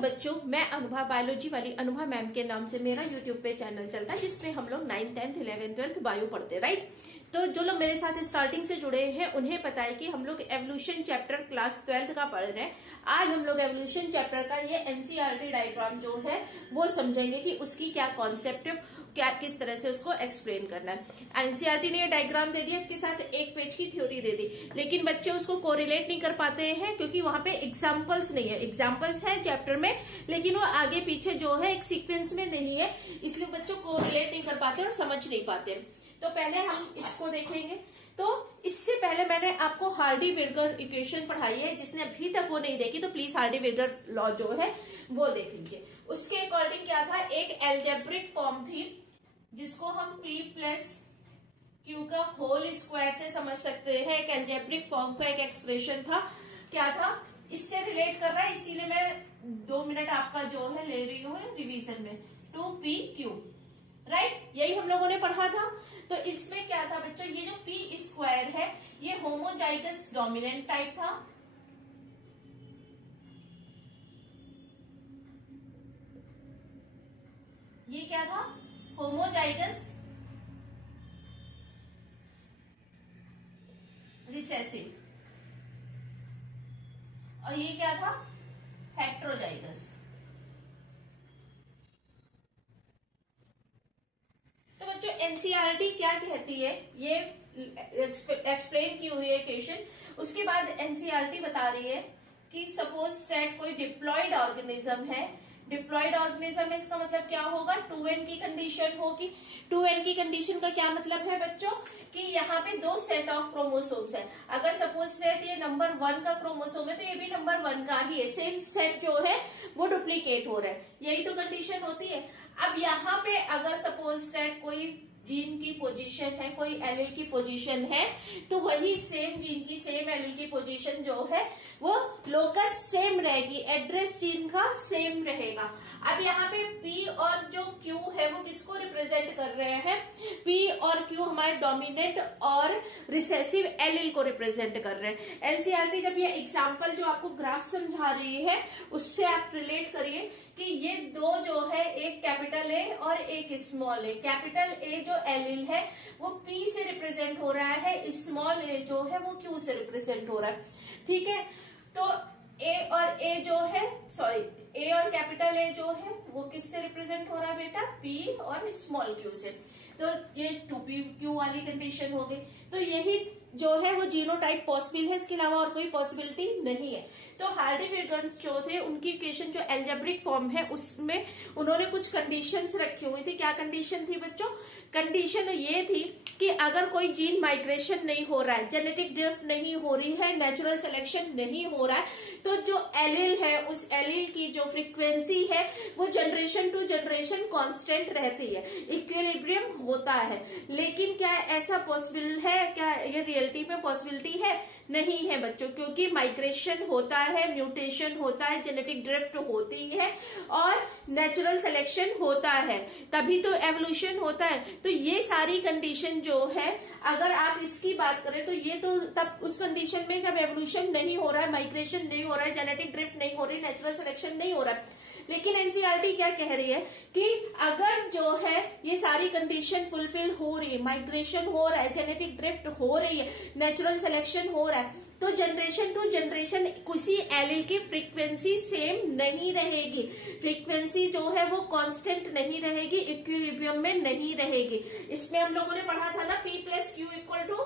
बच्चों, मैं अनुभा बायोलॉजी वाली अनुभा मैम के नाम से मेरा यूट्यूब पे चैनल चलता है जिसमें हम लोग 9th 10th 11th 12th bio पढ़ते हैं, राइट। तो जो लोग मेरे साथ स्टार्टिंग से जुड़े हैं उन्हें पता है कि हम लोग एवोल्यूशन चैप्टर क्लास 12th का पढ़ रहे हैं। आज हम लोग एवोल्यूशन चैप्टर का ये एनसीईआरटी डायग्राम जो है वो समझेंगे कि उसकी क्या कॉन्सेप्ट, क्या किस तरह से उसको एक्सप्लेन करना है। एनसीईआरटी ने ये डायग्राम दे दिया, इसके साथ एक पेज की थ्योरी दे दी, लेकिन बच्चे उसको कोरिलेट नहीं कर पाते हैं क्योंकि वहां पे एग्जाम्पल्स नहीं है। एग्जाम्पल्स है चैप्टर में लेकिन वो आगे पीछे जो है एक सीक्वेंस में नहीं है, इसलिए बच्चों कोरिलेट नहीं कर पाते और समझ नहीं पाते। तो पहले हम इसको देखेंगे। तो इससे पहले मैंने आपको हार्डी-वेगर इक्वेशन पढ़ाई है, जिसने अभी तक वो नहीं देखी तो प्लीज हार्डी-वेगर लॉ जो है वो देख लीजिए। उसके अकॉर्डिंग क्या था, एक एल्जेब्रिक फॉर्म थी जिसको हम P प्लस क्यू का होल स्क्वायर से समझ सकते हैं। एक एल्जेब्रिक फॉर्म का एक एक्सप्रेशन था, क्या था, इससे रिलेट कर रहा है, इसीलिए मैं 2 मिनट आपका जो है ले रही हूँ रिवीजन में। 2PQ, राइट, यही हम लोगों ने पढ़ा था। तो इसमें क्या था बच्चों, ये जो P स्क्वायर है ये होमोजाइगस डोमिनेंट टाइप था, ये क्या था, होमोजाइगस रिसेसिव, और ये क्या था, हेट्रोजाइगस। तो बच्चों एनसीईआरटी क्या कहती है, ये एक्सप्लेन की हुई है इक्वेशन। उसके बाद एनसीईआरटी बता रही है कि सपोज दैट कोई डिप्लॉयड ऑर्गेनिज्म है। डिप्लॉयड ऑर्गेनिज्म में इसका मतलब क्या होगा, 2n की कंडीशन होगी। 2n की कंडीशन का क्या मतलब है बच्चों कि यहाँ पे 2 सेट ऑफ क्रोमोसोम्स है। अगर सपोज सेट ये नंबर 1 का क्रोमोसोम है तो ये भी नंबर 1 का ही है, सेम सेट जो है वो डुप्लीकेट हो रहा है, यही तो कंडीशन होती है। अब यहाँ पे अगर सपोज सेट कोई जीन की पोजीशन है, कोई एलील की पोजीशन है, तो वही सेम जीन की सेम एलील की पोजीशन जो है वो लोकस सेम रहेगी, एड्रेस जीन का सेम रहेगा। अब यहाँ पे P और जो Q है वो किसको रिप्रेजेंट कर रहे हैं, P और Q हमारे डोमिनेंट और रिसेसिव एलील को रिप्रेजेंट कर रहे हैं। एनसीईआरटी जब ये एग्जाम्पल जो आपको ग्राफ समझा रही है उससे आप रिलेट करिए कि ये दो जो है, एक कैपिटल ए और एक स्मॉल ए। कैपिटल ए जो एलील है वो P से रिप्रेजेंट हो रहा है, स्मॉल ए जो है वो Q से रिप्रेजेंट हो रहा है, ठीक है। तो ए और ए जो है, सॉरी, ए और कैपिटल ए जो है वो किससे रिप्रेजेंट हो रहा है बेटा, P और स्मॉल Q से। तो ये 2PQ वाली कंडीशन हो गई। तो यही जो है वो जीनोटाइप पॉसिबल है, इसके अलावा और कोई पॉसिबिलिटी नहीं है। तो हार्डी-वेगर जो थे उनकी इक्वेशन जो एल्जेब्रिक फॉर्म है उसमें उन्होंने कुछ कंडीशंस रखी हुई थी। क्या कंडीशन थी बच्चों, कंडीशन ये थी कि अगर कोई जीन माइग्रेशन नहीं हो रहा है, जेनेटिक ड्रिफ्ट नहीं हो रही है, नेचुरल सिलेक्शन नहीं हो रहा है, तो जो एलील है उस एलील की जो फ्रीक्वेंसी है वो जनरेशन टू जनरेशन कांस्टेंट रहती है, इक्विलिब्रियम होता है। लेकिन क्या ऐसा पॉसिबल है, क्या ये रियलिटी में पॉसिबिलिटी है, नहीं है बच्चों, क्योंकि माइग्रेशन होता है, म्यूटेशन होता है, जेनेटिक ड्रिफ्ट होती है और नेचुरल सिलेक्शन होता है, तभी तो एवोल्यूशन होता है। तो ये सारी कंडीशन जो है, अगर आप इसकी बात करें तो ये तो तब उस कंडीशन में जब एवोल्यूशन नहीं हो रहा है, माइग्रेशन नहीं हो रहा है, जेनेटिक ड्रिफ्ट नहीं हो रही, नेचुरल सिलेक्शन नहीं हो रहा है। लेकिन एनसीईआरटी क्या कह रही है कि अगर जो है ये सारी कंडीशन फुलफिल हो रही है, माइग्रेशन हो रहा है, जेनेटिक ड्रिफ्ट हो रही है, नेचुरल सिलेक्शन हो रहा है, तो जनरेशन टू जनरेशन किसी एलील की फ्रीक्वेंसी सेम नहीं रहेगी, फ्रीक्वेंसी जो है वो कांस्टेंट नहीं रहेगी, इक्विलिब्रियम में नहीं रहेगी। इसमें हम लोगों ने पढ़ा था ना, P plus Q equal to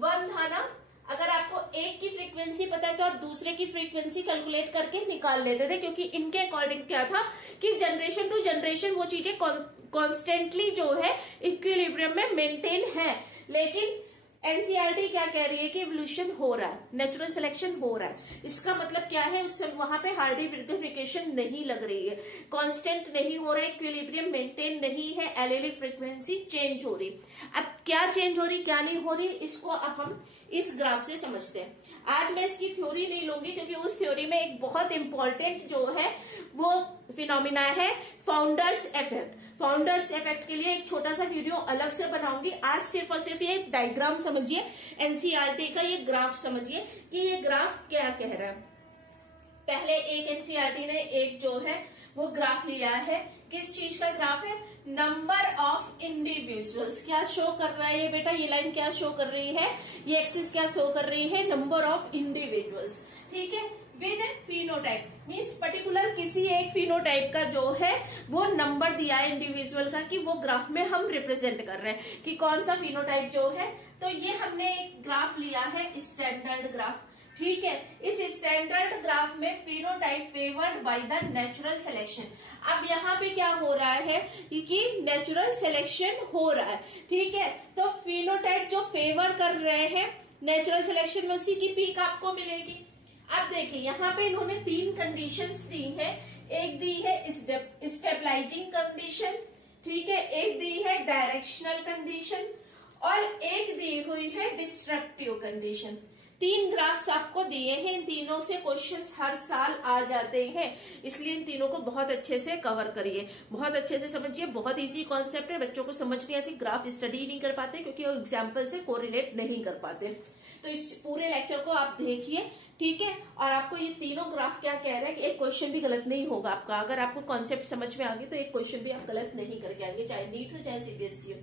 1 था ना। अगर आपको एक की फ्रीक्वेंसी पता है तो आप दूसरे की फ्रीक्वेंसी कैलकुलेट करके निकाल लेते थे, क्योंकि इनके अकॉर्डिंग क्या था कि जनरेशन टू जनरेशन वो चीजें कॉन्स्टेंटली जो है इक्विलिब्रियम में मेंटेन है। लेकिन एनसीईआरटी क्या कह रही है कि इवोल्यूशन हो रहा है, नेचुरल सिलेक्शन हो रहा है। इसका मतलब क्या है, उससे वहां पे हार्डी-वेगर इक्वेशन नहीं लग रही है, कांस्टेंट नहीं हो रहा है, इक्विलिब्रियम मेंटेन नहीं है, एलीलिक फ्रीक्वेंसी चेंज हो रही। अब क्या चेंज हो रही, क्या नहीं हो रही, इसको अब हम इस ग्राफ से समझते हैं। आज मैं इसकी थ्योरी नहीं लूंगी क्योंकि उस थ्योरी में एक बहुत इंपॉर्टेंट जो है वो फिनोमिना है फाउंडर्स इफेक्ट। फाउंडर्स इफेक्ट के लिए एक छोटा सा वीडियो अलग से बनाऊंगी। आज सिर्फ और सिर्फ ये डायग्राम समझिए, एनसीईआरटी का ये ग्राफ समझिए कि ये ग्राफ क्या कह रहा है। पहले एक एनसीईआरटी ने एक जो है वो ग्राफ लिया है, किस चीज का ग्राफ है, नंबर ऑफ इंडिविजुअल्स। क्या शो कर रहा है ये बेटा, ये लाइन क्या शो कर रही है, ये एक्सिस क्या शो कर रही है, नंबर ऑफ इंडिविजुअल्स, ठीक है, विद फिनोटाइप मीन्स पर्टिकुलर किसी एक फिनोटाइप का जो है वो नंबर दिया है इंडिविजुअल का कि वो ग्राफ में हम रिप्रेजेंट कर रहे हैं कि कौन सा फिनोटाइप जो है। तो ये हमने एक ग्राफ लिया है स्टैंडर्ड ग्राफ, ठीक है। इस स्टैंडर्ड ग्राफ में phenotype favoured by the natural selection. अब यहाँ पे क्या हो रहा है कि नेचुरल सिलेक्शन हो रहा है, ठीक है। तो फिनोटाइप जो फेवर कर रहे हैं नेचुरल सिलेक्शन में उसी की पीक आपको मिलेगी। अब देखिए यहाँ पे इन्होंने 3 कंडीशंस दी है, एक दी है स्टेबलाइजिंग कंडीशन, ठीक है, एक दी है डायरेक्शनल कंडीशन और एक दी हुई है डिस्ट्रक्टिव कंडीशन। 3 ग्राफ्स आपको दिए हैं, इन तीनों से क्वेश्चंस हर साल आ जाते हैं, इसलिए इन तीनों को बहुत अच्छे से कवर करिए, बहुत अच्छे से समझिए। बहुत इजी कॉन्सेप्ट है, बच्चों को समझ नहीं आती, ग्राफ स्टडी नहीं कर पाते क्योंकि वो एग्जाम्पल से कोरिलेट नहीं कर पाते। तो इस पूरे लेक्चर को आप देखिए, ठीक है। और आपको ये तीनों ग्राफ क्या कह रहे हैं कि एक क्वेश्चन भी गलत नहीं होगा आपका, अगर आपको कॉन्सेप्ट समझ में आ गई तो एक क्वेश्चन भी आप गलत नहीं करके आएंगे, चाहे नीट हो चाहे सीबीएसई हो।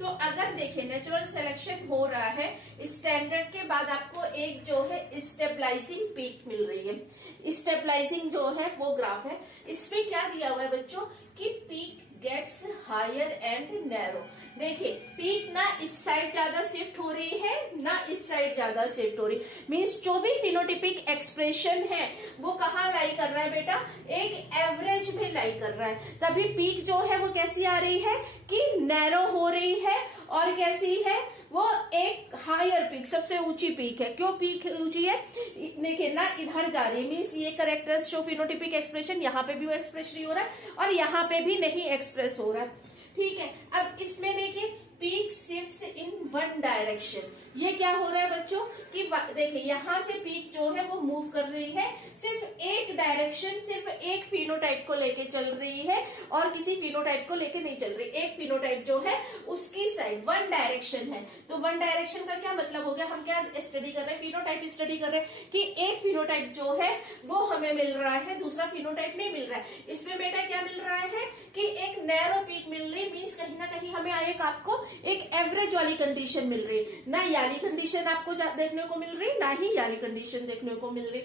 तो अगर देखिए नेचुरल सिलेक्शन हो रहा है, स्टैंडर्ड के बाद आपको एक जो है स्टेबलाइजिंग पीक मिल रही है। स्टेबलाइजिंग जो है वो ग्राफ है, इसमें क्या दिया हुआ है बच्चों कि peak gets higher and narrow. देखिए पीक ना इस साइड ज्यादा शिफ्ट हो रही है ना इस साइड ज्यादा शिफ्ट हो रही, मीन्स जो भी फिनोटिपिक एक्सप्रेशन है वो कहाँ लाई कर रहा है बेटा, एक एवरेज में लाई कर रहा है। तभी पीक जो है वो कैसी आ रही है कि नैरो हो रही है और कैसी है वो एक हायर पीक, सबसे ऊंची पीक है। क्यों पीक ऊंची है, देखिए ना इधर जा रही है, मीन्स ये करेक्टर्स शो फिनोटिपिक एक्सप्रेशन, यहाँ पे भी वो एक्सप्रेस नहीं हो रहा है और यहाँ पे भी नहीं एक्सप्रेस हो रहा है, ठीक है। अब इसमें देखिए peak shifts in one direction, ये क्या हो रहा है बच्चों कि देखिए यहाँ से पीक जो है वो मूव कर रही है, सिर्फ एक डायरेक्शन, सिर्फ एक फिनोटाइप को लेके चल रही है और किसी फिनोटाइप को लेके नहीं चल रही। एक फिनोटाइप जो है उसकी साइड वन डायरेक्शन है। तो वन डायरेक्शन का क्या मतलब हो गया, हम क्या स्टडी कर रहे हैं, फिनोटाइप स्टडी कर रहे हैं कि एक फिनोटाइप जो है वो हमें मिल रहा है, दूसरा फिनोटाइप नहीं मिल रहा है। इसमें बेटा क्या मिल रहा है कि एक नैरो पीक मिल रही, मीन्स कहीं ना कहीं हमें एक आपको एक एवरेज वाली कंडीशन मिल रही, ना याली कंडीशन आपको देखने को मिल रही, ना ही याली कंडीशन देखने को मिल रही।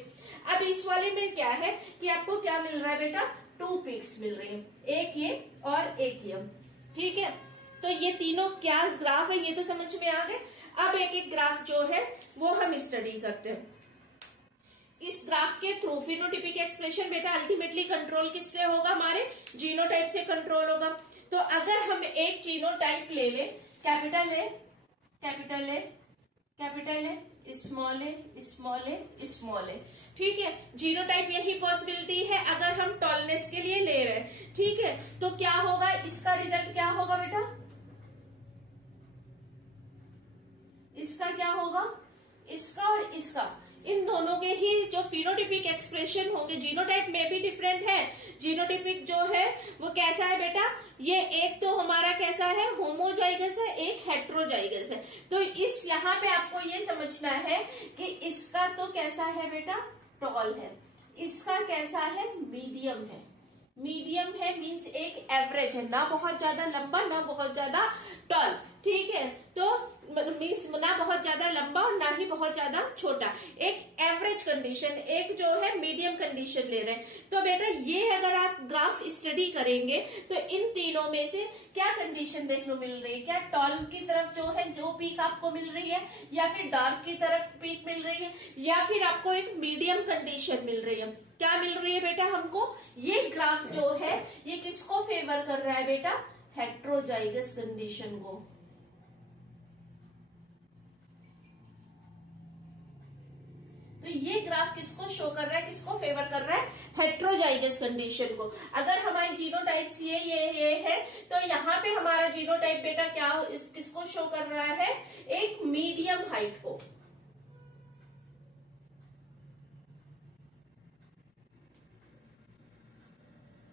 अब इस वाले में क्या है कि आपको क्या मिल रहा है बेटा, 2 पिक्स मिल रही है, एक ये और एक ये, ठीक है। तो ये तीनों क्या ग्राफ है ये तो समझ में आ गए। अब एक एक ग्राफ जो है वो हम स्टडी करते हैं। इस ग्राफ के थ्रू फिनोटिपिक एक्सप्रेशन बेटा अल्टीमेटली कंट्रोल किससे होगा, हमारे जीनोटाइप से कंट्रोल होगा। तो अगर हम एक जीनोटाइप ले ले, capital A capital A capital A small a small a small a, ठीक है। जीनोटाइप यही पॉसिबिलिटी है अगर हम टॉलनेस के लिए ले रहे हैं, ठीक है। तो क्या होगा, इसका रिजल्ट क्या होगा बेटा, इसका क्या होगा, इसका और इसका, इन दोनों के ही जो फिनोटिपिक एक्सप्रेशन होंगे, जीनोटाइप में भी डिफरेंट है। जीनोटिपिक जो है वो कैसा है बेटा, ये एक तो हमारा कैसा है होमोजाइगस है, एक हेट्रोजाइगस है। तो इस यहाँ पे आपको ये समझना है कि इसका तो कैसा है बेटा, टॉल है, इसका कैसा है, मीडियम है। मीडियम है मीन्स एक एवरेज है, ना बहुत ज्यादा लंबा ना बहुत ज्यादा टॉल, ठीक है। तो मीन्स ना बहुत ज्यादा लंबा और ना ही बहुत ज्यादा छोटा, एक एवरेज कंडीशन, एक जो है मीडियम कंडीशन ले रहे हैं। तो बेटा ये अगर आप ग्राफ स्टडी करेंगे तो इन तीनों में से क्या कंडीशन देखने को मिल रही है, क्या टॉल की तरफ जो है जो पीक आपको मिल रही है, या फिर डार्क की तरफ पीक मिल रही है, या फिर आपको एक मीडियम कंडीशन मिल रही है, क्या मिल रही है बेटा हमको। ये ग्राफ जो है ये किसको फेवर कर रहा है बेटा, हेट्रोजाइगस कंडीशन को। तो ये ग्राफ किसको शो कर रहा है, किसको फेवर कर रहा है, हेट्रोजाइगस कंडीशन को। अगर हमारी जीनोटाइप्स ये है तो यहाँ पे हमारा जीनोटाइप बेटा क्या किसको शो कर रहा है, एक मीडियम हाइट को।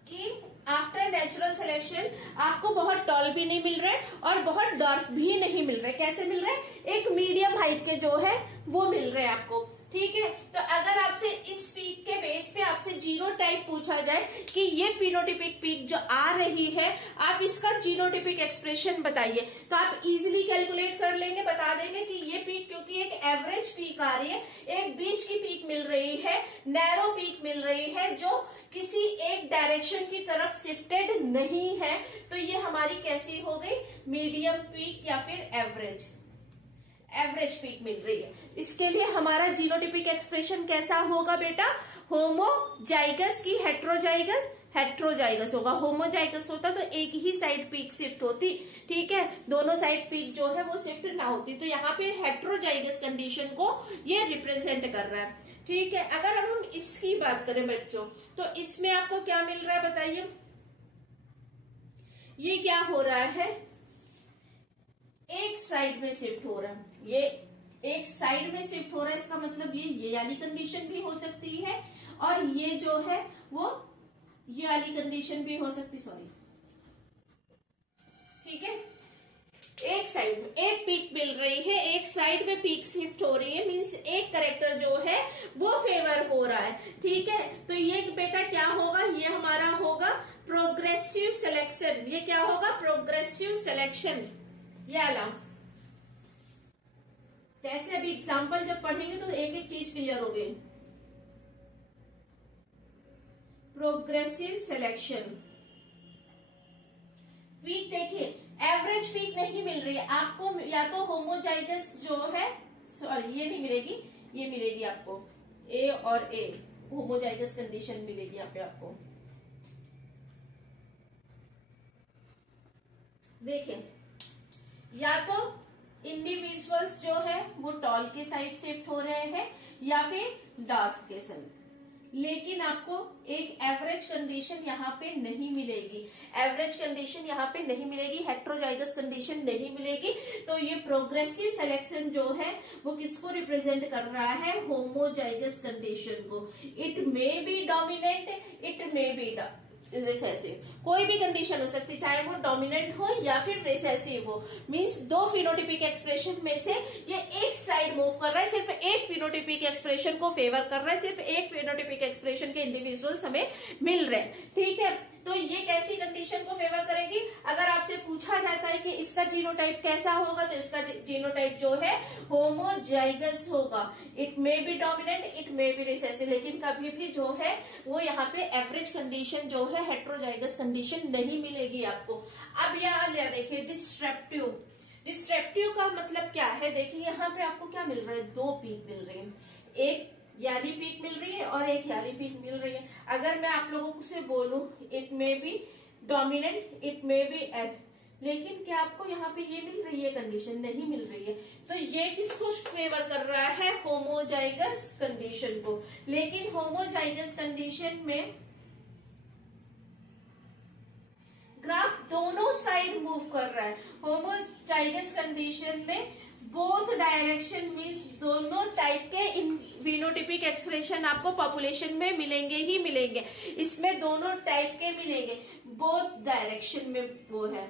कि आफ्टर नेचुरल सिलेक्शन आपको बहुत टॉल भी नहीं मिल रहा है और बहुत डार्क भी नहीं मिल रहा है, कैसे मिल रहा है, एक मीडियम हाइट के जो है वो मिल रहे हैं आपको, ठीक है। तो अगर आपसे इस पीक के बेस पे आपसे जीनोटाइप पूछा जाए कि ये फिनोटिपिक पीक जो आ रही है, आप इसका जीनोटिपिक एक्सप्रेशन बताइए, तो आप इजीली कैलकुलेट कर लेंगे, बता देंगे कि ये पीक क्योंकि एक एवरेज पीक आ रही है, एक बीच की पीक मिल रही है, नैरो पीक मिल रही है जो किसी एक डायरेक्शन की तरफ शिफ्टेड नहीं है, तो ये हमारी कैसी हो गई, मीडियम पीक या फिर एवरेज पीक मिल रही है। इसके लिए हमारा जीनोटिपिक एक्सप्रेशन कैसा होगा बेटा, होमोजाइगस की हेट्रोजाइगस होगा। होमोजाइगस होता तो एक ही साइड पीक शिफ्ट होती, ठीक है, दोनों साइड पीक जो है वो शिफ्ट ना होती, तो यहाँ पे हेट्रोजाइगस कंडीशन को ये रिप्रेजेंट कर रहा है, ठीक है। अगर अब हम इसकी बात करें बच्चों, तो इसमें आपको क्या मिल रहा है बताइए, ये क्या हो रहा है, एक साइड में शिफ्ट हो रहा है, ये एक साइड में शिफ्ट हो रहा है, इसका मतलब ये वाली कंडीशन भी हो सकती है, और ये जो है वो ये वाली कंडीशन भी हो सकती, सॉरी, ठीक है। एक साइड में एक पीक मिल रही है, एक साइड में पीक शिफ्ट हो रही है, मींस एक करेक्टर जो है वो फेवर हो रहा है, ठीक है। तो ये बेटा क्या होगा, ये हमारा होगा प्रोग्रेसिव सिलेक्शन, ये क्या होगा, प्रोग्रेसिव सिलेक्शन, ये अलाउ। जैसे अभी एग्जाम्पल जब पढ़ेंगे तो एक एक चीज क्लियर हो गई। प्रोग्रेसिव सिलेक्शन पीक देखिए, एवरेज पीक नहीं मिल रही है आपको, या तो होमोजाइगस जो है, सॉरी ये नहीं मिलेगी, ये मिलेगी आपको ए और ए, होमोजाइगस कंडीशन मिलेगी यहाँ पे आपको। देखिए, या तो इंडिविजुअल्स जो है वो टॉल के साइड शिफ्ट हो रहे हैं या फिर डार्क के साइड, लेकिन आपको एक एवरेज कंडीशन यहाँ पे नहीं मिलेगी, एवरेज कंडीशन यहाँ पे नहीं मिलेगी, हेट्रोजाइगस कंडीशन नहीं मिलेगी। तो ये प्रोग्रेसिव सिलेक्शन जो है वो किसको रिप्रेजेंट कर रहा है, होमोजाइगस कंडीशन को। It may be dominant, it may B recessive, कोई भी कंडीशन हो सकती, चाहे वो डोमिनेंट हो या फिर रिसेसिव हो, मींस दो फिनोटिपिक एक्सप्रेशन में से ये एक साइड मूव कर रहा है, सिर्फ एक फिनोटिपिक एक्सप्रेशन को फेवर कर रहा है, सिर्फ एक फिनोटिपिक एक्सप्रेशन के इंडिविजुअल्स हमें मिल रहे हैं, ठीक है। तो ये कैसी कंडीशन को फेवर करेगी, अगर आपसे पूछा जाता है कि इसका जीनोटाइप कैसा होगा, तो इसका जीनोटाइप जो है होमोजाइगस होगा। It may be dominant, it may B recessive, लेकिन कभी भी जो है वो यहाँ पे एवरेज कंडीशन जो है हेट्रोजाइगस कंडीशन नहीं मिलेगी आपको। अब यहाँ देखिए डिस्ट्रप्टिव, डिस्ट्रप्टिव का मतलब क्या है, देखिए यहाँ पे आपको क्या मिल रहा है, दो पीक मिल रही है, एक याली पीक मिल रही है और एक याली पीक मिल रही है। अगर मैं आप लोगों से बोलूं it may be dominant, it may be add, लेकिन क्या आपको यहाँ पे ये मिल रही है कंडीशन, नहीं मिल रही है, तो ये किसको फेवर कर रहा है, होमोजाइगस कंडीशन को। लेकिन होमोजाइगस कंडीशन में ग्राफ दोनों साइड मूव कर रहा है, होमोजाइगस कंडीशन में बोथ डायरेक्शन मीन्स दोनों टाइप के फिनोटिपिक एक्सप्रेशन आपको पॉपुलेशन में मिलेंगे ही मिलेंगे, इसमें दोनों टाइप के मिलेंगे, बोथ डायरेक्शन में वो है।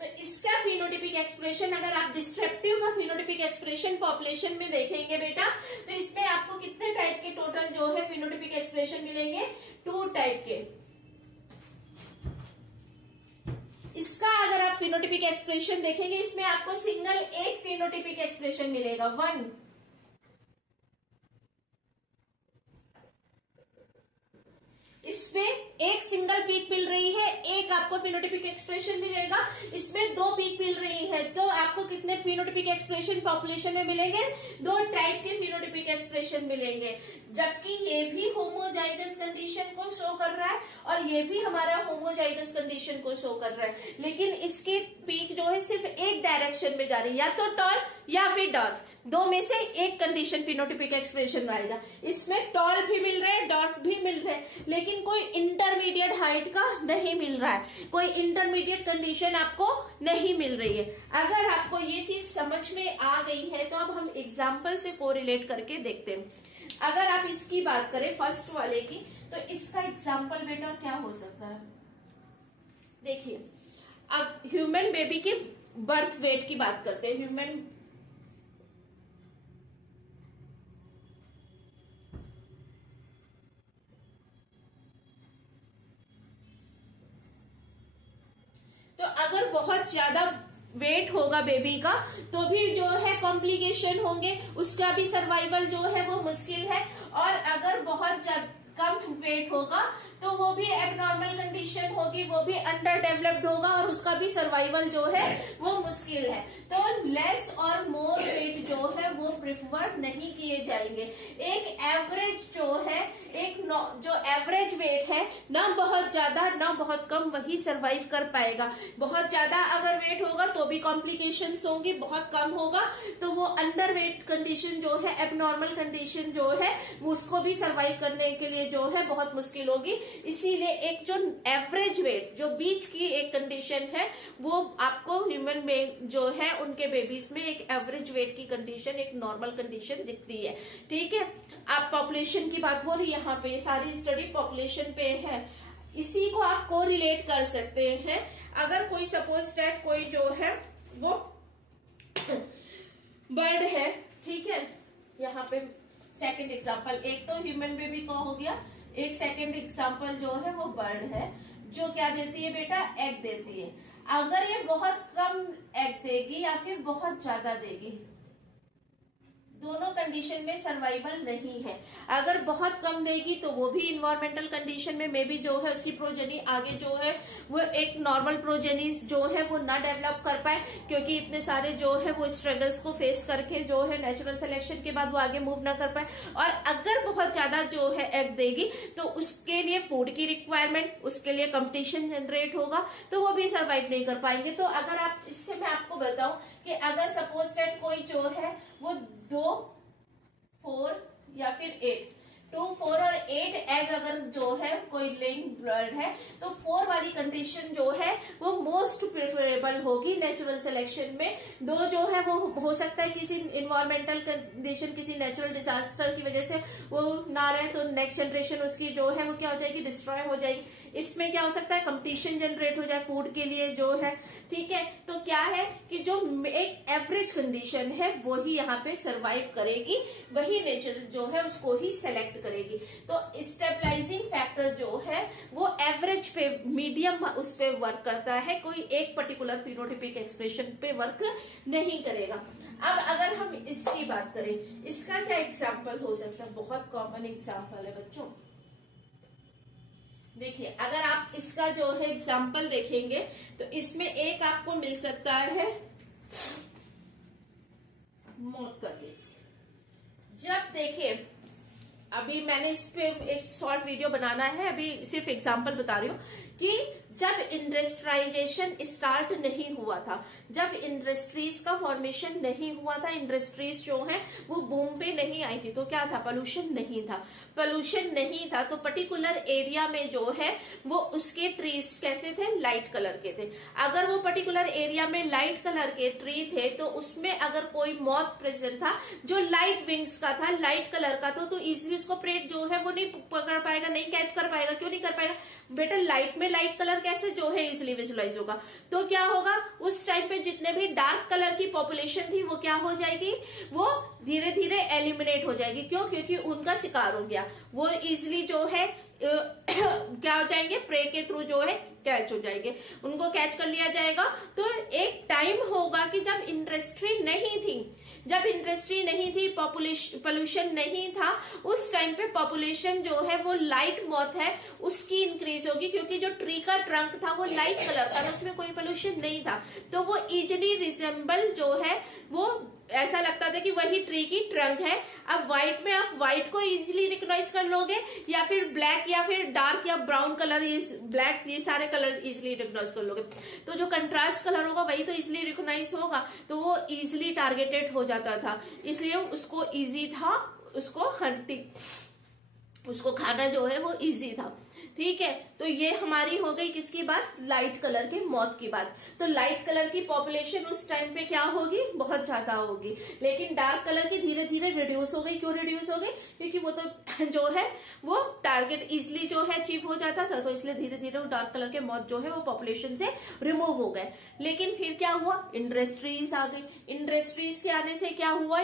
तो इसका फिनोटिपिक एक्सप्रेशन, अगर आप डिस्ट्रप्टिव का फिनोटिपिक एक्सप्रेशन पॉपुलेशन में देखेंगे बेटा, तो इसमें आपको कितने टाइप के टोटल जो है फिनोटिपिक एक्सप्रेशन मिलेंगे, 2 टाइप के। इसका अगर आप फिनोटिपिक एक्सप्रेशन देखेंगे, इसमें आपको सिंगल एक फिनोटिपिक एक्सप्रेशन मिलेगा, 1। इसमें एक सिंगल पीक मिल रही है, एक आपको फिनोटिपिक एक्सप्रेशन मिलेगा, इसमें 2 पीक मिल रही है, तो आपको कितने फिनोटिपिक एक्सप्रेशन पॉपुलेशन में मिलेंगे, 2 टाइप के फिनोटिपिक एक्सप्रेशन मिलेंगे। जबकि ये भी होमोजाइगस कंडीशन को शो कर रहा है और ये भी हमारा होमोजाइगस कंडीशन को शो कर रहा है, लेकिन इसकी पीक जो है सिर्फ एक डायरेक्शन में जा रही है, या तो टॉल या फिर डॉर्फ, 2 में से एक कंडीशन फिनोटिपिक एक्सप्रेशन में आएगा। इसमें टॉल भी मिल रहे हैं, डॉर्फ भी मिल रहे हैं, लेकिन कोई इंटरमीडिएट हाइट का नहीं मिल रहा है, कोई इंटरमीडिएट कंडीशन आपको नहीं मिल रही है। अगर आपको ये चीज समझ में आ गई है तो अब हम एग्जाम्पल से कोरिलेट करके देखते हैं। अगर आप इसकी बात करें फर्स्ट वाले की, तो इसका एग्जाम्पल बेटा क्या हो सकता है, देखिए अब ह्यूमन बेबी की बर्थ वेट की बात करते हैं। अगर बहुत ज्यादा वेट होगा बेबी का तो भी जो है कॉम्प्लिकेशन होंगे, उसका भी सर्वाइवल जो है वो मुश्किल है। और अगर बहुत कम वेट होगा तो वो भी एबनॉर्मल कंडीशन होगी, वो भी अंडर डेवलप्ड होगा और उसका भी सर्वाइवल जो है वो मुश्किल है। तो लेस और मोर वेट जो है वो प्रिफर नहीं किए जाएंगे। एक एवरेज जो है, एक जो एवरेज वेट है, ना बहुत ज्यादा ना बहुत कम, वही सर्वाइव कर पाएगा। बहुत ज्यादा अगर वेट होगा तो भी कॉम्प्लिकेशंस होंगी, बहुत कम होगा तो वो अंडर वेट कंडीशन जो है, एबनॉर्मल कंडीशन जो है, उसको भी सर्वाइव करने के लिए जो है बहुत मुश्किल होगी। इसीलिए एक जो एवरेज वेट, जो बीच की एक कंडीशन है, वो आपको ह्यूमन बीइंग जो है उनके बेबीज में एक एवरेज वेट की कंडीशन, एक नॉर्मल कंडीशन दिखती है। ठीक है, आप पॉपुलेशन की बात हो रही है, यहाँ पे सारी स्टडी पॉपुलेशन पे है, इसी को आप को रिलेट कर सकते हैं। अगर कोई सपोज दैट कोई जो है वो बर्ड है, ठीक है, यहाँ पे सेकंड एग्जांपल, एक तो ह्यूमन बेबी का हो गया, एक सेकंड एग्जांपल जो है वो बर्ड है, जो क्या देती है बेटा, एग देती है। अगर ये बहुत कम एग देगी या फिर बहुत ज्यादा देगी, दोनों कंडीशन में सर्वाइवल नहीं है। अगर बहुत कम देगी तो वो भी इन्वायरमेंटल कंडीशन में मे बी जो है उसकी प्रोजेनी आगे जो है वो एक नॉर्मल प्रोजेनी जो है वो ना डेवलप कर पाए, क्योंकि इतने सारे जो है वो स्ट्रगल्स को फेस करके जो है नेचुरल सिलेक्शन के बाद वो आगे मूव ना कर पाए। और अगर बहुत ज्यादा जो है एग देगी तो उसके लिए फूड की रिक्वायरमेंट, उसके लिए कंपटीशन जनरेट होगा, तो वो भी सर्वाइव नहीं कर पाएंगे। तो अगर आप, इससे मैं आपको बताऊं कि अगर सपोज दैट कोई जो है वो 2, 4 या फिर 8, 2, 4 और 8 एग अगर जो है कोई लेइंग बर्ड है, तो 4 वाली कंडीशन जो है वो मोस्ट प्रेफरेबल होगी नेचुरल सिलेक्शन में। 2 जो है वो हो सकता है किसी इन्वायरमेंटल कंडीशन, किसी नेचुरल डिजास्टर की वजह से वो ना रहे, तो नेक्स्ट जनरेशन उसकी जो है वो क्या हो जाएगी, डिस्ट्रॉय हो जाएगी। इसमें क्या हो सकता है, कंपटीशन जनरेट हो जाए फूड के लिए जो है। ठीक है, तो क्या है कि जो एक एवरेज कंडीशन है वही यहाँ पे सरवाइव करेगी, वही नेचर जो है उसको ही सेलेक्ट करेगी। तो स्टेबलाइजिंग फैक्टर जो है वो एवरेज पे, मीडियम उस पे वर्क करता है, कोई एक पर्टिकुलर फिनोटाइपिक एक्सप्रेशन पे वर्क नहीं करेगा। अब अगर हम इसकी बात करें, इसका क्या एग्जाम्पल हो सकता है, बहुत कॉमन एग्जाम्पल है बच्चों। देखिए, अगर आप इसका जो है एग्जाम्पल देखेंगे तो इसमें एक आपको मिल सकता है मौत का केस। जब देखिए, अभी मैंने इस पे एक शॉर्ट वीडियो बनाना है, अभी सिर्फ एग्जाम्पल बता रही हूँ कि जब इंडस्ट्रियलाइजेशन स्टार्ट नहीं हुआ था, जब इंडस्ट्रीज का फॉर्मेशन नहीं हुआ था, इंडस्ट्रीज जो है वो बूम पे नहीं आई थी, तो क्या था, पोल्यूशन नहीं था। पोल्यूशन नहीं था तो पर्टिकुलर एरिया में जो है वो उसके ट्रीज कैसे थे, लाइट कलर के थे। अगर वो पर्टिकुलर एरिया में लाइट कलर के ट्री थे तो उसमें अगर कोई मॉथ प्रेजेंट था जो लाइट विंग्स का था, लाइट कलर का था, तो इजिली उसको प्रेट जो है वो नहीं पकड़ पाएगा, नहीं कैच कर पाएगा। क्यों नहीं कर पाएगा बेटा, लाइट में लाइट कलर कैसे जो है इजिली विजुअलाइज होगा। तो क्या होगा, उस टाइम पे जितने भी डार्क कलर की पॉपुलेशन थी वो क्या हो जाएगी, वो धीरे धीरे एलिमिनेट हो जाएगी। क्यों, क्योंकि उनका शिकार हो गया, वो इजिली जो है क्या हो जाएंगे, प्रे के थ्रू जो है कैच हो जाएंगे, उनको कैच कर लिया जाएगा। तो एक टाइम होगा कि जब इंडस्ट्री नहीं थी, जब इंडस्ट्री नहीं थी, पोल्यूशन नहीं था, उस टाइम पे पॉपुलेशन जो है वो लाइट मॉथ है उसकी इंक्रीज होगी, क्योंकि जो ट्री का ट्रंक था वो लाइट कलर का था, उसमें कोई पोल्यूशन नहीं था, तो वो इजिली रिजेंबल जो है वो ऐसा लगता था कि वही ट्री की ट्रंक है। अब व्हाइट में आप व्हाइट को इजिली रिकॉग्नाइज कर लोगे, या फिर ब्लैक या फिर डार्क या ब्राउन कलर, ब्लैक, ये सारे कलर इजिली रिकॉग्नाइज कर लोगे। तो जो कंट्रास्ट कलर होगा वही तो इजिली रिकॉग्नाइज होगा, तो वो इजिली टारगेटेड हो जाता था, इसलिए उसको इजी था, उसको हंटिंग, उसको खाना जो है वो इजी था। ठीक है, तो ये हमारी हो गई किसकी बात, लाइट कलर के मौत की बात। तो लाइट कलर की पॉपुलेशन उस टाइम पे क्या होगी, बहुत ज्यादा होगी, लेकिन डार्क कलर की धीरे धीरे रिड्यूस हो गई। क्यों रिड्यूस हो गई, क्योंकि वो तो जो है वो टारगेट इजिली जो है अचीव हो जाता था, तो इसलिए धीरे धीरे वो डार्क कलर के मौत जो है वो पॉपुलेशन से रिमूव हो गए। लेकिन फिर क्या हुआ, इंडस्ट्रीज आ गई। इंडस्ट्रीज के आने से क्या हुआ,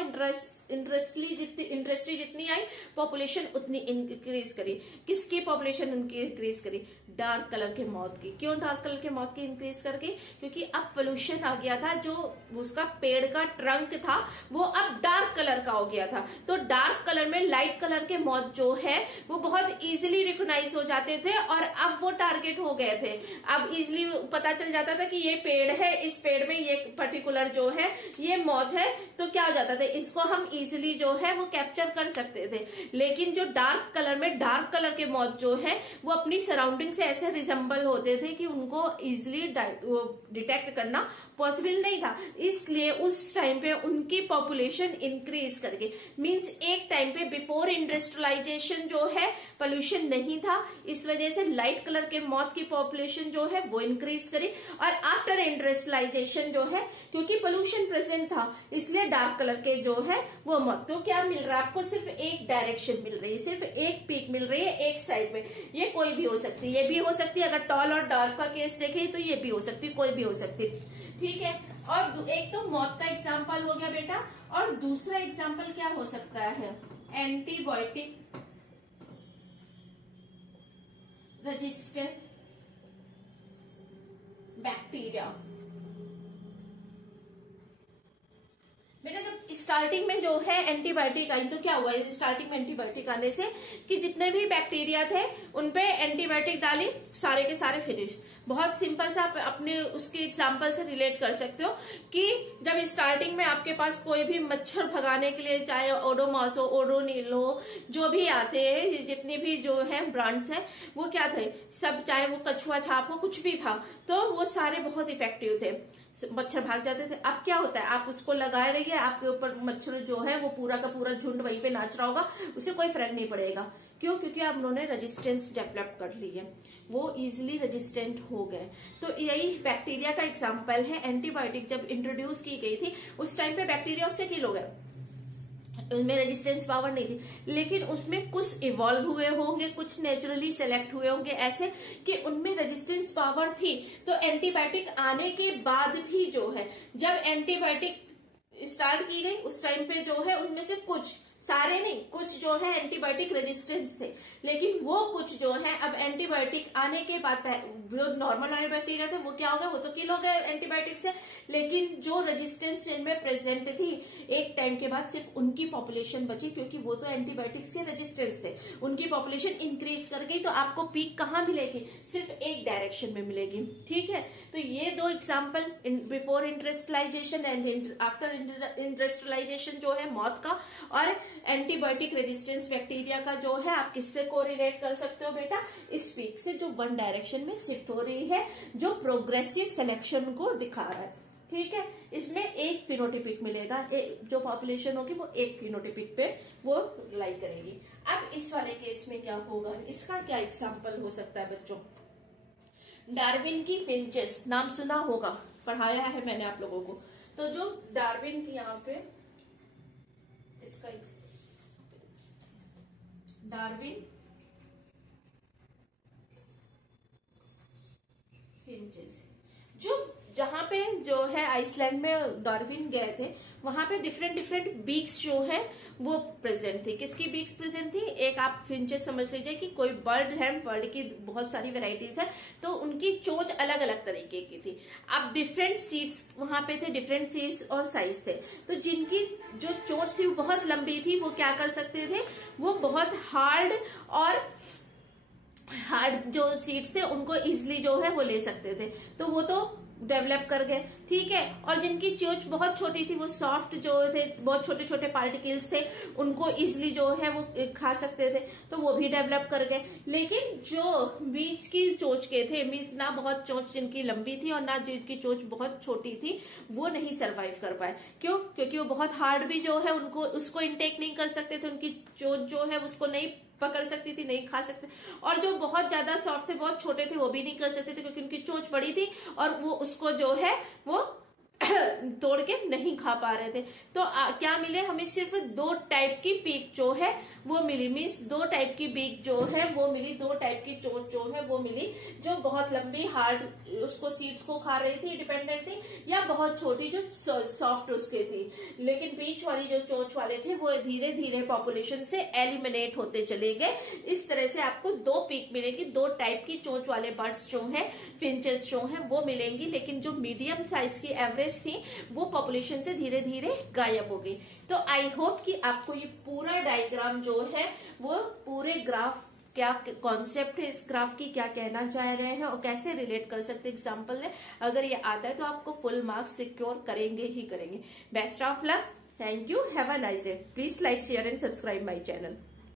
इंडस्ट्री जितनी आई, पॉपुलेशन उतनी इंक्रीज करी। किसकी पॉपुलेशन उनकी इंक्रीज करी? डार्क कलर के मॉथ की। क्यों डार्क कलर के मॉथ की इंक्रीज करके? क्योंकि अब पोल्यूशन आ गया था, जो उसका पेड़ का ट्रंक था वो अब डार्क कलर का हो गया था। तो डार्क कलर में लाइट कलर के मॉथ जो है वो बहुत इजीली रिकॉग्नाइज हो जाते थे और अब वो टारगेट हो गए थे। अब इजीली पता चल जाता था कि ये पेड़ है, इस पेड़ में ये पर्टिकुलर जो है ये मॉथ है, तो क्या हो जाता था, इसको हम इजीली जो है वो कैप्चर कर सकते थे। लेकिन जो डार्क कलर में डार्क कलर के मॉथ जो है वो अपनी सराउंडिंग से ऐसे रिजेंबल होते थे कि उनको इजीली डिटेक्ट करना पॉसिबल नहीं था। इसलिए उस टाइम पे उनकी पॉपुलेशन इंक्रीज करके, मींस एक टाइम पे बिफोर इंडस्ट्रियलाइजेशन जो है पोल्यूशन नहीं था, इस वजह से लाइट कलर के मॉथ की पॉपुलेशन जो है वो इंक्रीज करी। और आफ्टर इंडस्ट्रियलाइजेशन जो है, क्योंकि पोल्यूशन प्रेजेंट था, इसलिए डार्क कलर के जो है वो मॉथ। तो क्या मिल रहा है आपको? सिर्फ एक डायरेक्शन मिल रही है, सिर्फ एक पीक मिल रही है एक साइड में। ये कोई भी हो सकती है, ये भी हो सकती है, अगर टॉल और डार्क का केस देखें तो ये भी हो सकती है, कोई भी हो सकती है। ठीक है, और एक तो मौत का एग्जाम्पल हो गया बेटा, और दूसरा एग्जाम्पल क्या हो सकता है? Antibiotic resistant bacteria. बेटा जब स्टार्टिंग में जो है एंटीबायोटिक आई तो क्या हुआ स्टार्टिंग में एंटीबायोटिक आने से कि जितने भी बैक्टीरिया थे उनपे एंटीबायोटिक डाली, सारे के सारे फिनिश। बहुत सिंपल सा आप अपने उसके एग्जांपल से रिलेट कर सकते हो कि जब स्टार्टिंग में आपके पास कोई भी मच्छर भगाने के लिए, चाहे ओडोमॉस हो, ओडोनिल हो, जो भी आते हैं, जितनी भी जो है ब्रांड्स हैं, वो क्या थे सब, चाहे वो कछुआ छाप हो, कुछ भी था, तो वो सारे बहुत इफेक्टिव थे, मच्छर भाग जाते थे। अब क्या होता है, आप उसको लगाए रहिए, आपके ऊपर मच्छर जो है वो पूरा का पूरा झुंड वहीं पे नाच रहा होगा, उसे कोई फर्क नहीं पड़ेगा। क्यों? क्योंकि अब उन्होंने रेजिस्टेंस डेवलप कर ली है, वो इजीली रेजिस्टेंट हो गए। तो यही बैक्टीरिया का एग्जांपल है। एंटीबायोटिक जब इंट्रोड्यूस की गई थी उस टाइम पे बैक्टीरिया उससे किल हो गए, उनमें रेजिस्टेंस पावर नहीं थी, लेकिन उसमें कुछ इवॉल्व हुए होंगे, कुछ नेचुरली सेलेक्ट हुए होंगे ऐसे कि उनमें रेजिस्टेंस पावर थी। तो एंटीबायोटिक आने के बाद भी जो है, जब एंटीबायोटिक स्टार्ट की गई उस टाइम पे जो है उनमें से कुछ, सारे नहीं, कुछ जो है एंटीबायोटिक रेजिस्टेंस थे, लेकिन वो कुछ जो है अब एंटीबायोटिक आने के बाद जो नॉर्मल वाले बैक्टीरिया थे वो क्या हो गया, वो तो किल हो गए एंटीबायोटिक से, लेकिन जो रेजिस्टेंस जिनमें प्रेजेंट थी एक टाइम के बाद सिर्फ उनकी पॉपुलेशन बची, क्योंकि वो तो एंटीबायोटिक्स के रेजिस्टेंस थे, उनकी पॉपुलेशन इंक्रीज कर गई। तो आपको पीक कहाँ मिलेगी? सिर्फ एक डायरेक्शन में मिलेगी। ठीक है, तो ये दो example, before industrialization and after industrialization जो है मौत का, और एंटीबायोटिक रेजिस्टेंस बैक्टीरिया का जो है, आप किससे कोरिलेट कर सकते हो बेटा? इस पीक से जो वन डायरेक्शन में शिफ्ट हो रही है, जो प्रोग्रेसिव सिलेक्शन को दिखा रहा है। ठीक है, इसमें एक फिनोटिपिक मिलेगा, जो पॉपुलेशन होगी वो एक फिनोटिपिक पे वो लाई करेगी। अब इस वाले केस में क्या होगा, इसका क्या एग्जाम्पल हो सकता है बच्चों? डार्विन की फिंचेस नाम सुना होगा, पढ़ाया है मैंने आप लोगों को। तो जो डार्विन की यहाँ पे इसका डार्विन फिंचेस, जो जहां पे जो है आइसलैंड में डार्विन गए थे, वहां पे डिफरेंट डिफरेंट बीक्स जो है वो प्रेजेंट थी। किसकी बीक्स प्रेजेंट थी? एक आप फिंचेस समझ लीजिए कि कोई बर्ड है, बर्ड की बहुत सारी वेराइटीज है, तो उनकी चोंच अलग अलग तरीके की थी। अब डिफरेंट सीड्स वहां पे थे, डिफरेंट सीड्स और साइज थे, तो जिनकी जो चोंच थी वो बहुत लंबी थी, वो क्या कर सकते थे, वो बहुत हार्ड जो सीड्स थे उनको इजिली जो है वो ले सकते थे, तो वो तो डेवलप कर गए। ठीक है, और जिनकी चोंच बहुत छोटी थी, वो सॉफ्ट जो थे, बहुत छोटे छोटे पार्टिकल्स थे, उनको इजिली जो है वो खा सकते थे, तो वो भी डेवलप कर गए। लेकिन जो बीच की चोंच के थे, मीन्स ना बहुत चोंच जिनकी लंबी थी और ना जिनकी चोंच बहुत छोटी थी, वो नहीं सरवाइव कर पाए। क्यों? क्योंकि वो बहुत हार्ड भी जो है उनको उसको इनटेक नहीं कर सकते थे, उनकी चोंच जो है उसको नहीं पकड़ सकती थी, नहीं खा सकते। और जो बहुत ज्यादा सॉफ्ट थे, बहुत छोटे थे, वो भी नहीं कर सकते थे, क्योंकि उनकी चोंच बड़ी थी और वो उसको जो है वो तोड़ के नहीं खा पा रहे थे। तो क्या मिले हमें, सिर्फ 2 टाइप की पीक जो है वो मिली। मीन्स 2 टाइप की पीक जो है वो मिली, 2 टाइप की चोंच जो है वो मिली, जो बहुत लंबी हार्ड उसको सीड्स को खा रही थी, डिपेंडेंट थी, या बहुत छोटी जो सॉफ्ट उसके थी। लेकिन बीच वाली जो चोंच वाले थे वो धीरे धीरे पॉपुलेशन से एलिमिनेट होते चले गए। इस तरह से आपको 2 पीक मिलेगी, 2 टाइप की चोंच वाले बर्ड्स जो है, फिंचेस जो है वो मिलेंगी। लेकिन जो मीडियम साइज की एवरेज थी वो पॉपुलेशन से धीरे धीरे गायब हो गई। तो आई होप कि आपको ये पूरा डायग्राम जो है वो पूरे ग्राफ, क्या कॉन्सेप्ट है इस ग्राफ की, क्या कहना चाह रहे हैं और कैसे रिलेट कर सकते हैं एग्जाम्पल में, अगर ये आता है तो आपको फुल मार्क्स सिक्योर करेंगे ही करेंगे। Best of luck, thank you, have a nice day. Please like, share and subscribe my channel.